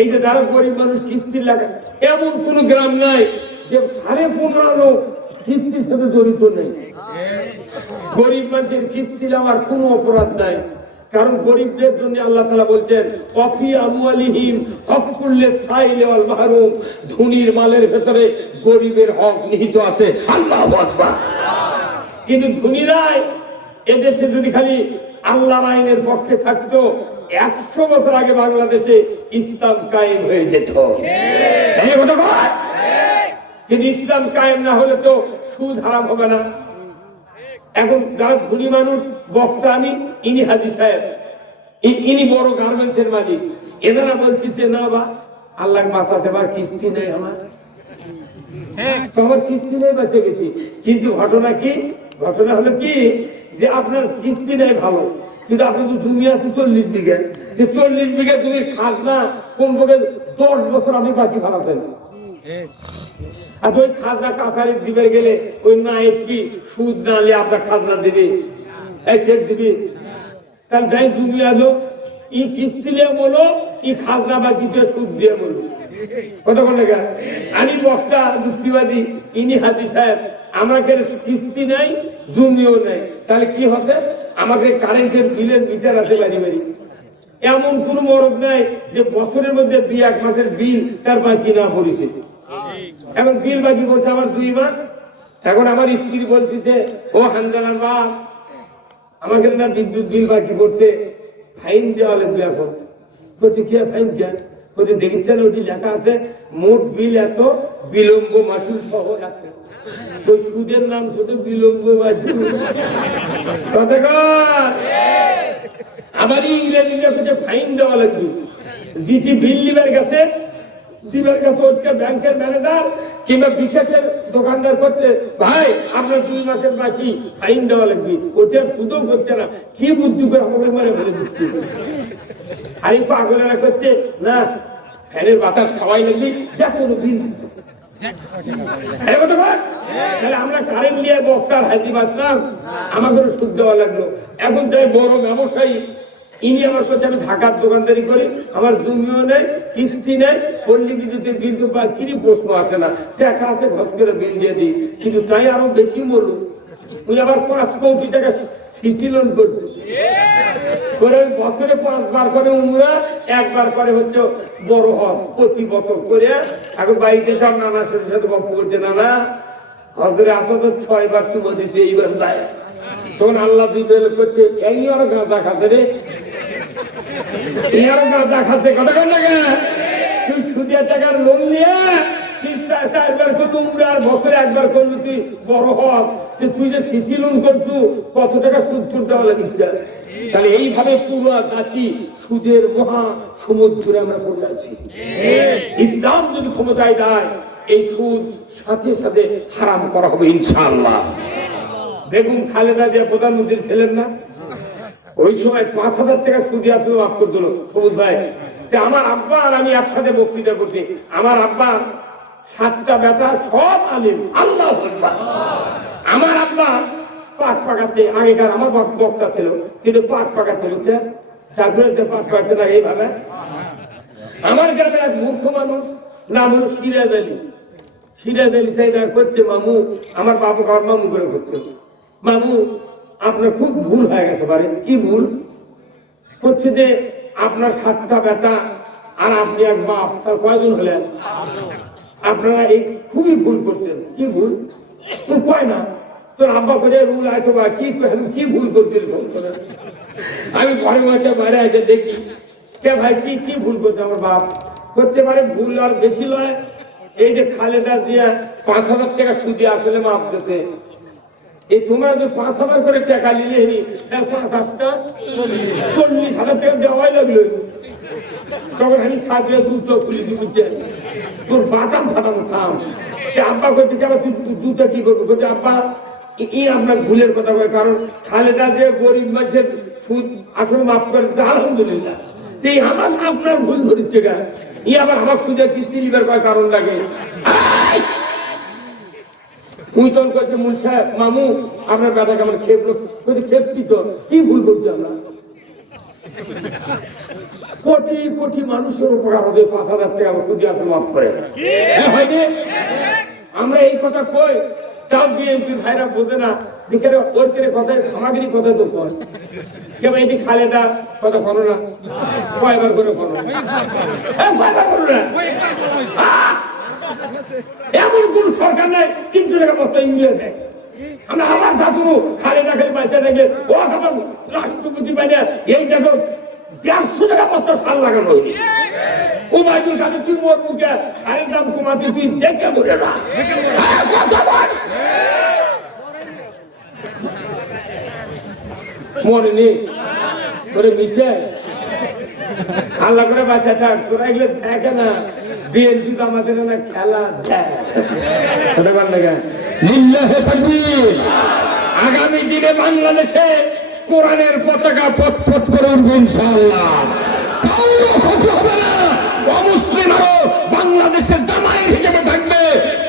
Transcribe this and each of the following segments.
এই যে যারা গরিব মানুষ কিস্তির লাগা, এমন কোন গ্রাম নাই যে 15.5 লোক কিস্তির সাথে জড়িত নেই। গরিব মানুষের কিস্তি নেওয়ার কোনো অপরাধ নাই, কারণ গরিবদের জন্য আল্লাহ তাআলা বলছেন ওয়াফি আমওয়ালিহিম হাক্কুল লিসাইলি ওয়াল মাহরুম, ধনীর মালের ভেতরে গরিবের হক নিহিত আছে। আল্লাহু আকবার। কিন্তু ধনীরাই এদেশে যদি খালি আল্লাহর আইনের পক্ষে থাকতো, 100 বছর আগে বাংলাদেশে ইসলাম কায়েম হয়ে যেত। কিন্তু ইসলাম কায়েম না হলে তো সুদ হারাম হবে না। এখন যারা ধনী মানুষ, বক্তা আমি, ইনি হাজী সাহেব, ইনি বড় গার্মেন্টসের মালিক, এনারা বলতেছে না বা আল্লাহ বাঁচাছে বা কিস্তি নেই আমার, তোমার কিস্তি নেই বেঁচে গেছি। কিন্তু ঘটনা কি, ঘটনা হলো কি যে আপনার কিস্তি নেই ভালো, কিন্তু আপনার তো জমি আছে 40 বিঘা, 40 বিঘা জমির খাজনা কমপক্ষে 10 বছর আপনি বাকি ভাড়াতেন। আর ওই খাজনা কাছারি দিবে গেলে ওই না কি সুদ না নিয়ে আপনার খাজনা দিবে, এই চেক দিবি। তাহলে যাই জমি আলো ই কিস্তি নিয়ে বলো, ই খাজনা বাকি সুদ দিয়ে বলো। কতক্ষণ লেখা আমি বক্তা যুক্তিবাদী, ইনি হাজী সাহেব, আমাকে কিস্তি নাই জমিও নাই, তাহলে কি হবে? আমাকে কারেন্টের বিলের মিটার আছে বাড়ি বাড়ি, এমন কোন মরদ নাই যে বছরের মধ্যে 2-1 মাসের বিল তার বাকি না পড়েছে। এখন বিল বাকি বলছে আমার 2 মাস। এখন আমার স্ত্রী বলতেছে ও হানজালার বাপ, আমাকে না বিদ্যুৎ বিল বাকি পড়ছে, ফাইন দেওয়া লাগবে। এখন বলছে কি ফাইন দেন? বলছে দেখেছেন ওটি লেখা আছে মোট বিল এত, বিলম্ব মাসুল সহ আছে। তো সুদের নাম শুধু বিলম্ব মাসুল। আবার ইংরেজি ফাইন দেওয়া লাগবে। যেটি বিল দিবার গেছে ব্যাংকের ম্যানেজার কিংবা বিকাশের দোকানদার করতে, ভাই আপনার 2 মাসের বাকি ফাইন দেওয়া লাগবে, ওটা সুদও করছে না। কি বুদ্ধি করে আমাকে মারে ফেলে দিচ্ছে। আর এই পাগলেরা করছে না ফ্যানের বাতাস খাওয়াই লাগবি, দেখো বিল। তাহলে আমরা কারেন্ট নিয়ে বক্তার হাজি বাঁচলাম, আমাকে সুদ দেওয়া লাগলো। এখন তাই বড় ব্যবসায়ী, ইনি আমার কাছে আমি ঢাকার দোকানদারি করি, আমার জমিও নেই, কিস্তি নেই, পল্লী বিদ্যুতের বিল তো বাকিরই প্রশ্ন আসে না, টাকা আছে ঘর করে বিল দিয়ে দিই। কিন্তু তাই আরো বেশি বলুন, উনি আবার 5 কোটি টাকা সিসি লোন করছে, করে বছরে 5 বার করে উমরা, 1 বার করে হচ্ছে বড় হজ, প্রতি বছর করে। এখন বাড়িতে সব নানার সাথে গল্প করছে, নানা হজরে আসো তো 6 বার চুমো দিচ্ছে, এইবার যায়। তখন আল্লাহ দিবেল করছে এই আর গাঁদা খাতে রে, এই আর গাঁদা খাতে কথা কর না, তুই সুদের টাকার লোন নিয়ে 3-4 বার করতে উমরা, আর বছরে 1 বার করলি তুই বড় হজ, তুই যে সিসি লোন করছু কত টাকা সুদ তুল দেওয়া লাগিচ্ছে। তাহলে এইভাবে পুরো জাতি সুদের মহা সমুদ্রে আমরা পড়ে আছি। ইসলাম যদি ক্ষমতায় দেয়, এই সুদ সাথে সাথে হারাম করা হবে ইনশাআল্লাহ। বেগম খালেদা জিয়া প্রধানমন্ত্রী ছিলেন না, ওই সময় 5,000 টাকা সুদে আসলে মাফ করে দিল সবুজ ভাই। আমার আব্বা আর আমি একসাথে বক্তৃতা করছি, আমার আব্বা 7টা বেটা সব আলিম, আল্লাহু আকবার। আমার আব্বা পাট পাকাচ্ছে, আগেকার আমার বক্তা ছিল কিন্তু পাট পাকাচ্ছে, বুঝছে, তারপরে পাট পাকাচ্ছে না এইভাবে। আমার গ্রামের এক মূর্খ মানুষ, নাম হলো সিরাজ আলী। সিরাজ আলী চাই করছে মামু, আমার বাবা ঘর মামু করে করছে, মামু আপনার খুব ভুল হয়ে গেছে। পারে কি ভুল করছে? যে আপনার 7টা বেটা আর আপনি এক বাপ, তার কয়জন হলেন? আপনারা এই খুবই ভুল করছেন। কি ভুল? কয় না তোর আব্বা করে রুল আয়তো বা কি ভুল করছিল? আমি ঘরে মাঝে বাইরে এসে দেখি, কে ভাই কি ভুল করছে আমার বাপ? করতে পারে ভুল আর বেশি নয়, এই যে খালেদা জিয়া 5,000 টাকা সুদে আসলে মাপ দিয়েছে, এই তোমরা যে 5,000 করে টাকা নিলে 5-8টা 40,000 টাকা দেওয়াই লাগলো। তখন আমি সাদরে দুটো খুলে দিচ্ছে, তোর বাটাম ফাটানো থাম। আব্বা করছে তুই দুটো কি করবো? বলছে আব্বা এই আপনার ভুলের কথা বলে, কারণ খালেদা যে গরিব মানুষের সুদ আসলে মাফ করেছে আলহামদুলিল্লাহ, আমার আপনার ভুল ধরিচ্ছে গা, ই আবার আমার সুদে কিস্তি লিবার কয় কারণ লাগে। উইতন করছে মূল সাহেব, মামু আপনার বেটাকে আমার খেপলো, খেপতি তো কি ভুল করছি আমরা? কোটি কোটি মানুষের উপকার হবে 5,000 টাকা সুদি আসল মাফ করে হয়নি। আমরা এই কথা কই, তাও বিএনপি ভাইরা বোঝে না। দেখে ওর কেড়ে কথায় সামাগিরি কথা তো কয় কেমন এটি খালেদা কথা করো না, কয়বার করে করো, কয়বার করো না। এমন কোন সরকার নাই 300 টাকা বস্তা ইউরিয়া দেয়। আমরা আবার চাচু খালেদা খালি বাঁচা থাকলে ও আবার রাষ্ট্রপতি পাইলে এই দেখো 150 টাকা বস্তা সার লাগানো হয়নি। ও বাইদুল কাদের তুই মোর মুখে সারের দাম কমাতে তুই দেখে মরে না কথা বল মরেনি করে মিশে আল্লাহ করে বাঁচা থাক। তোরা এগুলো দেখে না, বিএনপি তো আমাদের না খেলা আগামী দিনে বাংলাদেশে কোরআনের পতাকা পথ করে উঠবে ইনশাআল্লাহ। হবে না, অমুসলিম আরো বাংলাদেশের জামায়াত হিসেবে থাকবে,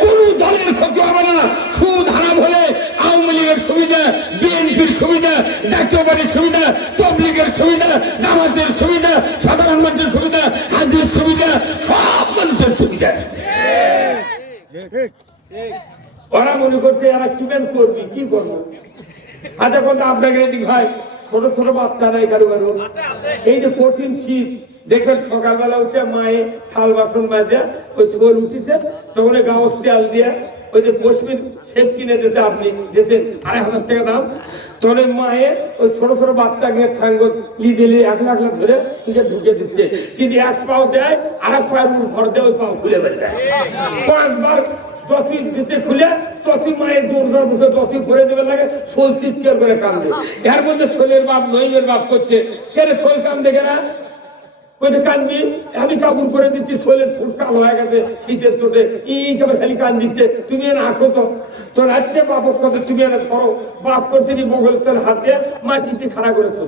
কোন দলের ক্ষতি হবে না। সুদ হারাম হলে আওয়ামী লীগের সুবিধা, বিএনপির সুবিধা, জাতীয় পার্টির সুবিধা, তবলিগের সুবিধা, জামাতের সুবিধা, সাধারণ মানুষের সুবিধা, হাজির সুবিধা, সব মানুষের সুবিধা। ওরা মনে করছে এরা কিবেন করবি, কি করবো। আচ্ছা কথা আপনাকে এদিক হয় ছোট ছোট বাচ্চা নাই কারো কারো, এই যে কঠিন শীত দেখবেন সকালবেলা উঠে মায়ে থাল বাসন মাজা ওই শোল উঠিছে, তখন গাঁত তেল দিয়ে ওই যে পশ্চিমের সেট কিনে দিয়েছে, আপনি দিয়েছেন 2,500 টাকা দাম। তখন মায়ে ওই ছোট ছোট বাচ্চাকে ঠাঙ্গ দিলে 1 লাখ ধরে ঢুকে দিচ্ছে, কিন্তু এক পাও দেয় আর এক পায়ের ঘর দেয়, ওই পাও খুলে বেড়ে দেয় 5 বার। যতই দিতে খুলে ততই মায়ের দৌড়ার মুখে যতই ভরে দেবে লাগে, শোল চিৎকার করে কান্দে। এর মধ্যে শোলের বাপ নইমের বাপ করছে, কেন শোল কান্দে কেনা কানবি, আমি কাপড় করে দিচ্ছি, শোলের ফুট কাল হয়ে গেছে শীতের চোটে, খালি কান দিচ্ছে। তুমি এনে আসো তো, তোর রাজ্যে বাপক কথা তুমি এনে ধরো। বাপ করছে কি বগল তোর হাত দিয়ে মাটিতে খাড়া করেছ,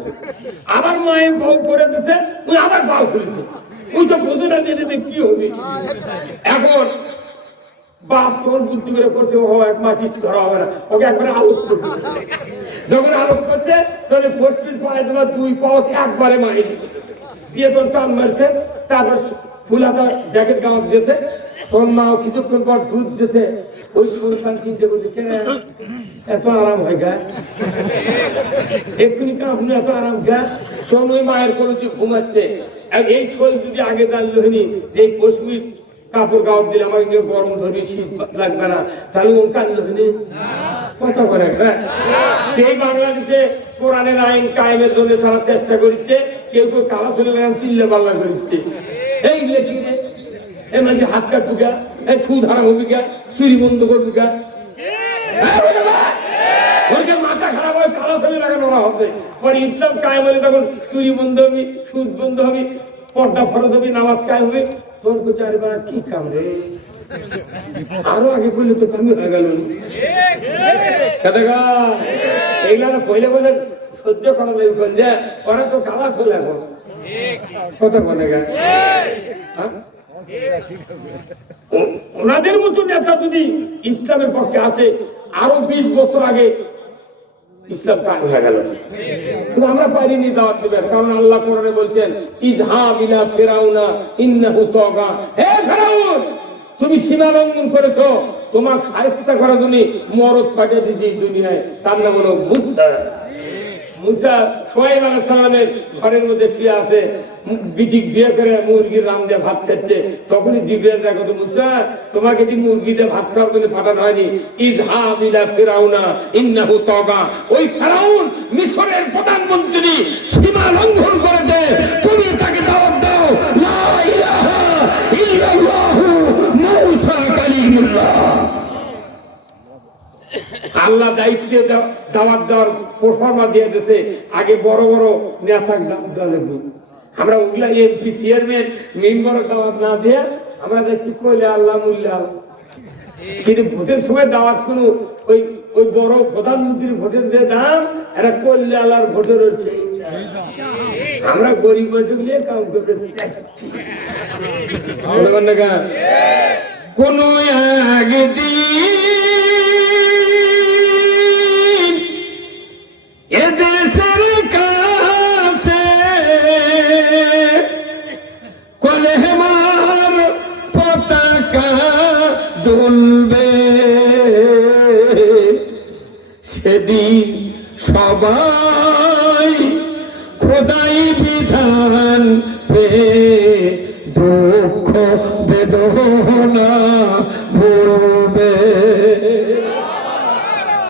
আবার মায়ের বউ করে দিছে, ওই আবার বাল খুলেছে, ওই তো বোঝে না যে কি হবে। এখন বাপ তখন বুদ্ধি করে করছে, ও এক মাটি ধরা হবে না, ওকে একবারে আলোক করছে। যখন আলোক করছে তখন ফোর্সপিল পায়ে তোমার 2 পাও একবারে মাই দিয়ে তোর টান মারছে, তারপর ফুলাতা জ্যাকেট গাওয়া দিয়েছে। তোর মাও কিছুক্ষণ পর দুধ দিয়েছে, ওই সুলতান চিন্তা করছে কেন এত আরাম হয় গা, এক্ষুনি কাঁপনি এত আরাম গা। তখন ওই মায়ের কোনো যে ঘুমাচ্ছে, এই শোল যদি আগে জানলো হয়নি যে এই পশ্চিম কাপড় গাওয়া দিলে আমাকে গরম ধরবে, শীত লাগবে না, তাহলে ও কাঁদলো হয়নি কথা করে। সেই বাংলাদেশে কোরআনের আইন কায়েমের জন্য তারা চেষ্টা করছে, কেউ কেউ কালা চলে গেলাম চিল্লে পাল্লা করছে। এই লেখি রে এ মানে হাত কাটবো গা, সুদ হারা হবি গা, চুরি বন্ধ করবি গা, মাথা খারাপ হয়, কালা চলে লাগানো হবে। পরে ইসলাম কায়েম হলে তখন চুরি বন্ধ হবি, সুদ বন্ধ হবি, পর্দা ফরজ হবি, নামাজ কায়েম হবে। তোর চারিবার কি কাম রে, আরো আগে করলে তো কামি হয়ে গেল। এইগুলা পয়লে বলে সহ্য করা লাগবে, যে ওরা তো কালা চলে এখন কথা বলে গা। ওনাদের মতো নেতা যদি ইসলামের পক্ষে আসে, আরো 20 বছর আগে ইসলাম কায়েম হয়ে গেল। কিন্তু আমরা পারিনি দাওয়াত দিবেন, কারণ আল্লাহ কোরআনে বলছেন ইযহাব ইলা ফিরাউনা ইন্নাহু তাগা। হে ফিরাউন, তুমি সীমা লঙ্ঘন করেছো, তোমাকে শায়েস্তা করার জন্য মরদ পাঠিয়ে দিয়েছি দুনিয়ায়, তার নাম হলো মুসা। মুসা সোহাইব আলাইহিস সালামের ঘরের মধ্যে শুয়ে আছে, বিটি বিয়ে করে মুরগির রান দিয়ে ভাত খাচ্ছে। তখনই জিবরাইল দেখো তো, মুসা তোমাকে কি মুরগি দিয়ে ভাত খাওয়ার জন্য পাঠানো হয়নি? ইযহাব ইলা ফিরাউনা ইন্নাহু তাগা। ওই ফিরাউন মিশরের প্রধানমন্ত্রী সীমা লঙ্ঘন করেছে, তুমি তাকে দাওয়াত দাও লা ইলাহা ইল্লাল্লাহু মুসা কালিমুল্লাহ। আল্লাহ দায়িত্ব দাওয়াত দেওয়ার প্রফর্মা দিয়ে দিয়েছে, আগে বড় বড় নেতা লাগবে। আমরা ওগুলা এমপি চেয়ারম্যান মেম্বার দাওয়াত না দিয়ে আমরা দেখছি কইলে আল্লাহ মুল্লা, কিন্তু ভোটের সময় দাওয়াত কোনো ওই ওই বড় প্রধানমন্ত্রীর ভোটের যে দাম, এরা করলে আল্লাহর ভোটের হচ্ছে। আমরা গরিব মানুষ নিয়ে কাম করতে কোন একদিন এদেশের কাছে চলবে, সেদিন সবাই খোদাই বিধান পে দুঃখ বেদনা